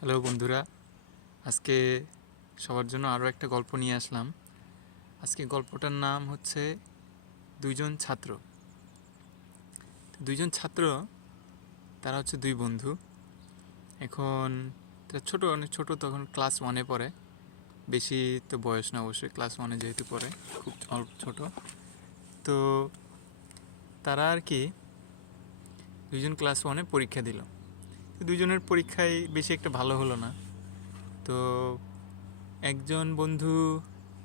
Hello বন্ধুরা, আজকে সবার জন্য আরও একটা গল্প নিয়ে আসলাম। আজকে গল্পটার নাম হচ্ছে দুইজন ছাত্র। দুইজন ছাত্র, তারা হচ্ছে দুই বন্ধু। এখন তারা অনেক ছোট, তখন ক্লাস ওয়ানে পড়ে। বেশি তো বয়স না অবশ্যই, ক্লাস ওয়ানে যেহেতু পড়ে, খুব অল্প ছোট। তো তারা আর কি দুইজন ক্লাস ওয়ানে পরীক্ষা দিল। তো দুইজনের পরীক্ষায় বেশি একটা ভালো হলো না। তো একজন বন্ধু,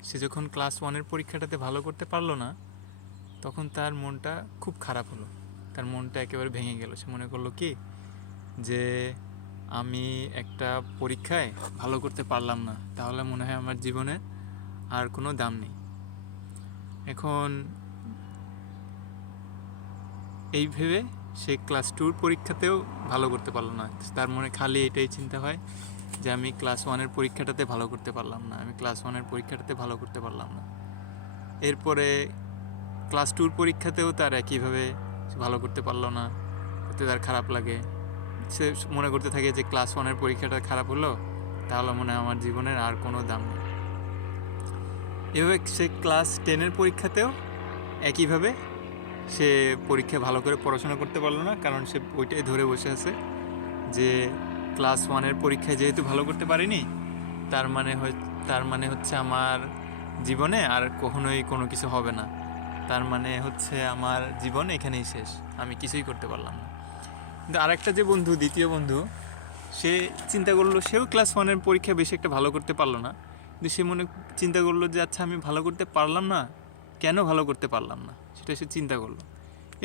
সে যখন ক্লাস ওয়ানের পরীক্ষাটাতে ভালো করতে পারলো না, তখন তার মনটা খুব খারাপ হলো। তার মনটা একেবারে ভেঙে গেল। সে মনে করলো কি, যে আমি একটা পরীক্ষায় ভালো করতে পারলাম না, তাহলে মনে হয় আমার জীবনে আর কোনো দাম নেই। এখন এই ভেবে সে ক্লাস টুর পরীক্ষাতেও ভালো করতে পারলো না। তার মনে খালি এটাই চিন্তা হয় যে আমি ক্লাস ওয়ানের পরীক্ষাটাতে ভালো করতে পারলাম না, আমি ক্লাস ওয়ানের পরীক্ষাটাতে ভালো করতে পারলাম না। এরপরে ক্লাস টুর পরীক্ষাতেও তার একইভাবে ভালো করতে পারলো না, এতে তার খারাপ লাগে। সে মনে করতে থাকে যে ক্লাস ওয়ানের পরীক্ষাটা খারাপ হলো, তাহলে মনে হয় আমার জীবনের আর কোনো দাম নেই। এভাবে সে ক্লাস টেনের পরীক্ষাতেও একইভাবে সে পরীক্ষায় ভালো করে পড়াশোনা করতে পারলো না, কারণ সে ওইটাই ধরে বসে আছে যে ক্লাস ওয়ানের পরীক্ষায় যেহেতু ভালো করতে পারিনি, তার মানে হচ্ছে আমার জীবনে আর কখনোই কোনো কিছু হবে না। তার মানে হচ্ছে আমার জীবন এখানেই শেষ, আমি কিছুই করতে পারলাম না। কিন্তু আরেকটা যে বন্ধু, দ্বিতীয় বন্ধু, সে চিন্তা করলো, সেও ক্লাস ওয়ানের পরীক্ষা বেশি একটা ভালো করতে পারলো না, কিন্তু সে চিন্তা করলো যে আচ্ছা, আমি ভালো করতে পারলাম না, কেন ভালো করতে পারলাম না, সেটা সে চিন্তা করলো।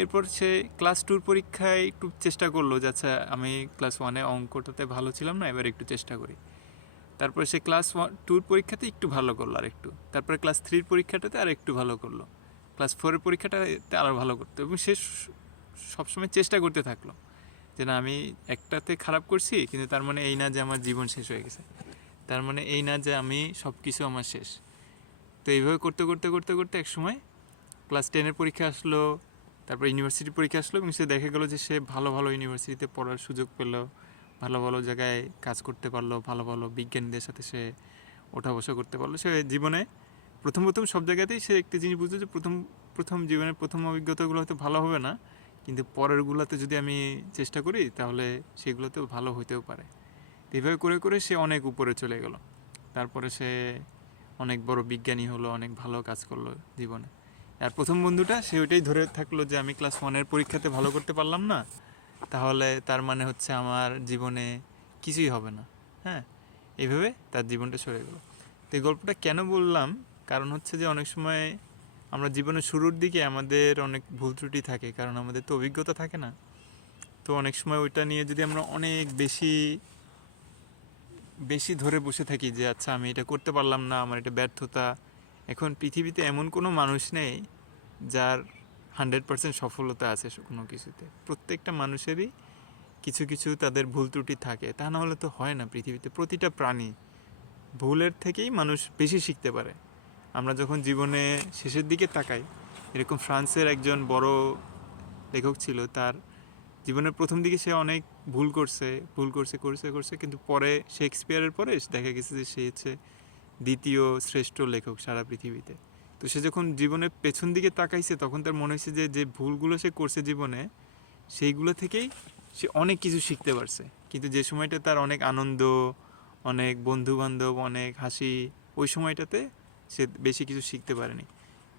এরপর সে ক্লাস টুর পরীক্ষায় একটু চেষ্টা করলো যে আচ্ছা, আমি ক্লাস ওয়ানে অঙ্কটাতে ভালো ছিলাম না, এবার একটু চেষ্টা করি। তারপরে সে ক্লাস টুর পরীক্ষাতে একটু ভালো করলো আর একটু, তারপরে ক্লাস থ্রির পরীক্ষাটাতে আর একটু ভালো করলো, ক্লাস ফোরের পরীক্ষাটাতে আরও ভালো করতো, এবং সে সবসময় চেষ্টা করতে থাকলো যে না, আমি একটাতে খারাপ করছি, কিন্তু তার মানে এই না যে আমার জীবন শেষ হয়ে গেছে, তার মানে এই না যে আমি সব কিছু আমার শেষ। তো এইভাবে করতে করতে করতে করতে এক সময় ক্লাস টেনের পরীক্ষা আসলো, তারপর ইউনিভার্সিটি পরীক্ষা আসলো, এবং সে দেখা গেলো যে সে ভালো ভালো ইউনিভার্সিটিতে পড়ার সুযোগ পেলো, ভালো ভালো জায়গায় কাজ করতে পারলো, ভালো ভালো বিজ্ঞানীদের সাথে সে ওঠা বসা করতে পারলো। সে জীবনে প্রথম প্রথম সব জায়গাতেই সে একটা জিনিস বুঝলো যে প্রথম প্রথম জীবনের প্রথম অভিজ্ঞতাগুলো হয়তো ভালো হবে না, কিন্তু পরেরগুলোতে যদি আমি চেষ্টা করি তাহলে সেগুলোতেও ভালো হতেও পারে। এইভাবে করে করে সে অনেক উপরে চলে গেল। তারপরে সে অনেক বড় বিজ্ঞানী হলো, অনেক ভালো কাজ করলো জীবনে। আর প্রথম বন্ধুটা, সে ওইটাই ধরে থাকলো যে আমি ক্লাস ওয়ানের পরীক্ষাতে ভালো করতে পারলাম না, তাহলে তার মানে হচ্ছে আমার জীবনে কিছুই হবে না। হ্যাঁ, এইভাবে তার জীবনটা সরে গেল। তো এই গল্পটা কেন বললাম, কারণ হচ্ছে যে অনেক সময় আমরা জীবনের শুরুর দিকে আমাদের অনেক ভুল ত্রুটি থাকে, কারণ আমাদের তো অভিজ্ঞতা থাকে না। তো অনেক সময় ওইটা নিয়ে যদি আমরা অনেক বেশি বেশি ধরে বসে থাকি যে আচ্ছা, আমি এটা করতে পারলাম না, আমার এটা ব্যর্থতা। এখন পৃথিবীতে এমন কোনো মানুষ নেই যার 100% সফলতা আছে কোনো কিছুতে। প্রত্যেকটা মানুষেরই কিছু কিছু তাদের ভুল ত্রুটি থাকে, তা না হলে তো হয় না। পৃথিবীতে প্রতিটা প্রাণী ভুলের থেকেই মানুষ বেশি শিখতে পারে। আমরা যখন জীবনে শেষের দিকে তাকাই, এরকম ফ্রান্সের একজন বড় লেখক ছিল, তার জীবনের প্রথম দিকে সে অনেক ভুল করছে করছে করছে, কিন্তু পরে শেক্সপিয়ারের পরে দেখা গেছে যে সে হচ্ছে দ্বিতীয় শ্রেষ্ঠ লেখক সারা পৃথিবীতে। তো সে যখন জীবনের পেছন দিকে তাকাইছে, তখন তার মনে হয়েছে যে যে ভুলগুলো সে করছে জীবনে, সেইগুলো থেকেই সে অনেক কিছু শিখতে পারছে। কিন্তু যে সময়টা তার অনেক আনন্দ, অনেক বন্ধুবান্ধব, অনেক হাসি, ওই সময়টাতে সে বেশি কিছু শিখতে পারেনি।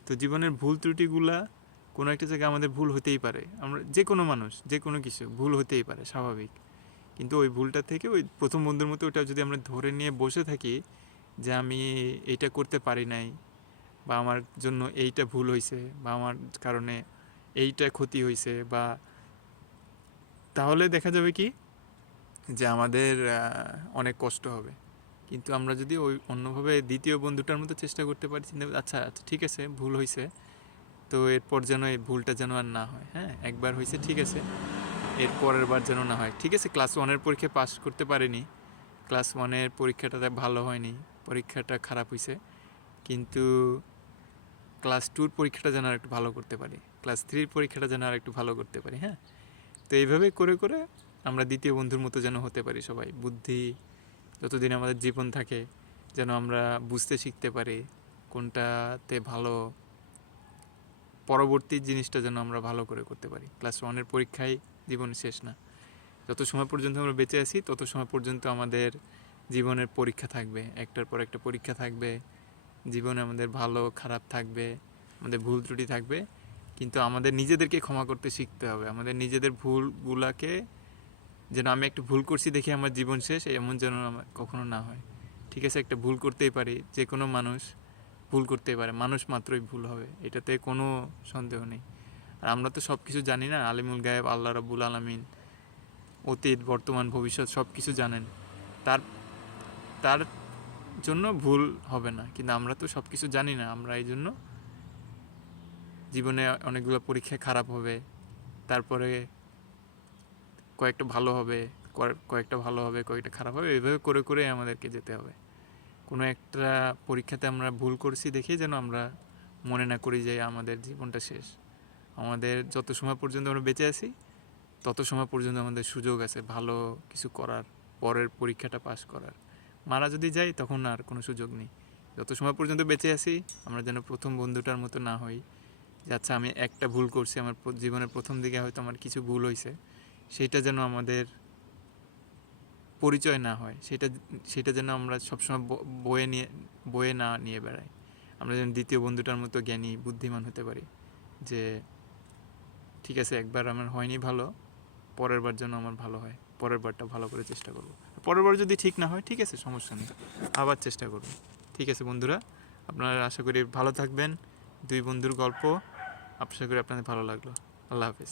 তো জীবনের ভুল ত্রুটিগুলা, কোনো একটা জায়গায় আমাদের ভুল হতেই পারে। আমরা যে কোনো মানুষ, যে কোনো কিছু ভুল হতেই পারে, স্বাভাবিক। কিন্তু ওই ভুলটা থেকে, ওই প্রথম বন্ধুর মতো ওটা যদি আমরা ধরে নিয়ে বসে থাকি যে আমি এইটা করতে পারি নাই, বা আমার জন্য এইটা ভুল হয়েছে, বা আমার কারণে এইটা ক্ষতি হয়েছে, বা তাহলে দেখা যাবে কি যে আমাদের অনেক কষ্ট হবে। কিন্তু আমরা যদি ওই অন্যভাবে দ্বিতীয় বন্ধুটার মতো চেষ্টা করতে পারি, চিন্তা আচ্ছা আচ্ছা ঠিক আছে, ভুল হয়েছে, তো এরপর যেন এই ভুলটা যেন আর না হয়। হ্যাঁ, একবার হয়েছে, ঠিক আছে, এর পরের বার যেন না হয়। ঠিক আছে, ক্লাস ওয়ানের পরীক্ষা পাস করতে পারিনি, ক্লাস ওয়ানের পরীক্ষাটা ভালো হয়নি, পরীক্ষাটা খারাপ হয়েছে, কিন্তু ক্লাস টুর পরীক্ষাটা যেন আর একটু ভালো করতে পারি, ক্লাস থ্রির পরীক্ষাটা যেন আর একটু ভালো করতে পারি। হ্যাঁ, তো এইভাবে করে করে আমরা দ্বিতীয় বন্ধুর মতো যেন হতে পারি সবাই। বুদ্ধি, যতদিন আমাদের জীবন থাকে যেন আমরা বুঝতে শিখতে পারি কোনটাতে ভালো, পরবর্তী জিনিসটা যেন আমরা ভালো করে করতে পারি। ক্লাস 1-এর পরীক্ষায় জীবন শেষ না। যত সময় পর্যন্ত আমরা বেঁচে আছি তত সময় পর্যন্ত আমাদের জীবনের পরীক্ষা থাকবে, একটার পর একটা পরীক্ষা থাকবে। জীবনে আমাদের ভালো খারাপ থাকবে, আমাদের ভুল ত্রুটি থাকবে, কিন্তু আমাদের নিজেদেরকে ক্ষমা করতে শিখতে হবে। আমাদের নিজেদের ভুলগুলাকে, যেন আমি একটা ভুল করছি দেখে আমার জীবন শেষ এমন যেন কখনো না হয়। ঠিক আছে, একটা ভুল করতেই পারি, যে কোনো মানুষ ভুল করতেই পারে, মানুষ মাত্রই ভুল হবে, এটাতে কোনো সন্দেহ নেই। আর আমরা তো সব কিছু জানি না, আলিমুল গায়েব আল্লাহ রাব্বুল আলামিন অতীত বর্তমান ভবিষ্যৎ সব কিছু জানেন, তার তার জন্য ভুল হবে না, কিন্তু আমরা তো সব কিছু জানি না। আমরা এই জন্য জীবনে অনেকগুলো পরীক্ষায় খারাপ হবে, তারপরে কয়েকটা ভালো হবে, কয়েকটা ভালো হবে, কয়েকটা খারাপ হবে, এইভাবে করে করে আমাদেরকে যেতে হবে। কোনো একটা পরীক্ষাতে আমরা ভুল করছি দেখে যেন আমরা মনে না করি যে আমাদের জীবনটা শেষ। আমাদের যত সময় পর্যন্ত আমরা বেঁচে আছি তত সময় পর্যন্ত আমাদের সুযোগ আছে ভালো কিছু করার, পরের পরীক্ষাটা পাস করার। মারা যদি যাই তখন আর কোনো সুযোগ নেই। যত সময় পর্যন্ত বেঁচে আছি আমরা যেন প্রথম বন্ধুটার মতো না হই, যে আচ্ছা আমি একটা ভুল করছি, আমার জীবনের প্রথম দিকে হয়তো আমার কিছু ভুল হয়েছে, সেটা যেন আমাদের পরিচয় না হয়, সেটা যেন আমরা সবসময় বয়ে না নিয়ে বেড়াই। আমরা যেন দ্বিতীয় বন্ধুটার মতো জ্ঞানী বুদ্ধিমান হতে পারি, যে ঠিক আছে একবার আমার হয়নি ভালো, পরের বার যেন আমার ভালো হয়, পরের বারটা ভালো করে চেষ্টা করব। পরের বার যদি ঠিক না হয় ঠিক আছে, সমস্যা নেই, আবার চেষ্টা করব। ঠিক আছে বন্ধুরা, আপনারা আশা করি ভালো থাকবেন। দুই বন্ধুর গল্প আশা করি আপনাদের ভালো লাগলো। আল্লাহ হাফেজ।